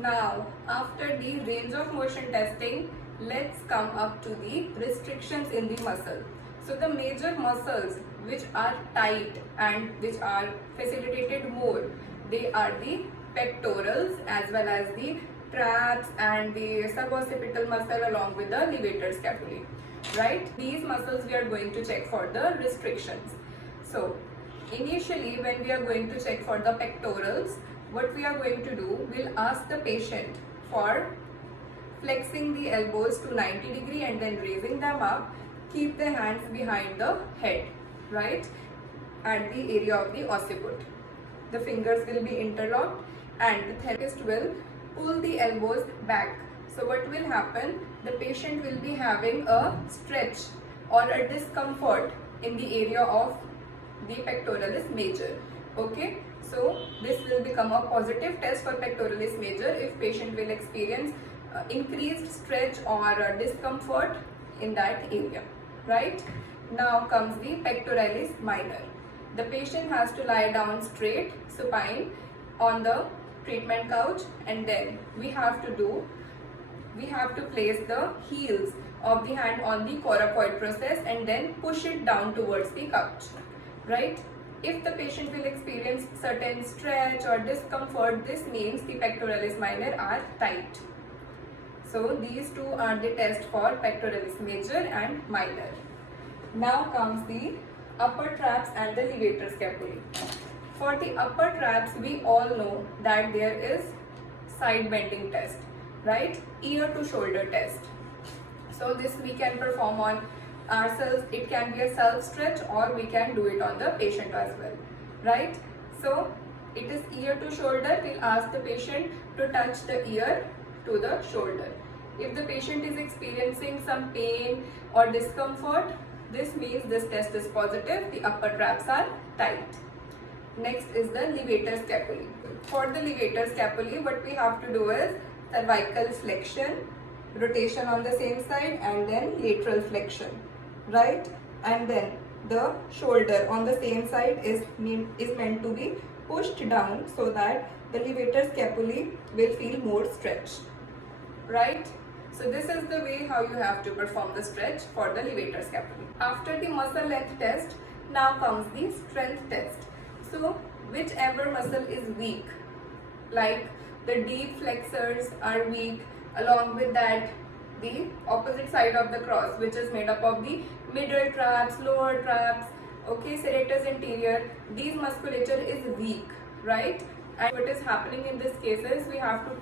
Now, after the range of motion testing, let's come up to the restrictions in the muscle. So the major muscles which are tight and which are facilitated more, they are the pectorals as well as the traps and the suboccipital muscle along with the levator scapulae. Right? These muscles we are going to check for the restrictions. So initially when we are going to check for the pectorals, what we are going to do, we'll ask the patient for flexing the elbows to 90 degree and then raising them up. Keep the hands behind the head, right, at the area of the occiput. The fingers will be interlocked and the therapist will pull the elbows back. So what will happen, the patient will be having a stretch or a discomfort in the area of the pectoralis major. Okay, so this will become a positive test for pectoralis major if patient will experience increased stretch or discomfort in that area. Right? Now comes the pectoralis minor. The patient has to lie down straight, supine on the treatment couch, and then we have to place the heels of the hand on the coracoid process and then push it down towards the couch. Right? If the patient will experience certain stretch or discomfort, this means the pectoralis minor are tight. So these two are the tests for pectoralis major and minor. Now comes the upper traps and the levator scapulae. For the upper traps, we all know that there is side bending test, right? Ear to shoulder test. So this we can perform on ourselves. It can be a self stretch or we can do it on the patient as well, right? So it is ear to shoulder. We'll ask the patient to touch the ear to the shoulder. If the patient is experiencing some pain or discomfort, this means this test is positive, the upper traps are tight. Next is the levator scapulae. For the levator scapulae, what we have to do is cervical flexion, rotation on the same side, and then lateral flexion, right? And then the shoulder on the same side is meant to be pushed down so that the levator scapulae will feel more stretched, right? So this is the way how you have to perform the stretch for the levator scapulae. After the muscle length test, now comes the strength test. So whichever muscle is weak, like the deep flexors are weak, along with that the opposite side of the cross, which is made up of the middle traps, lower traps, okay, serratus anterior, these musculature is weak, right? And what is happening in this case is we have to test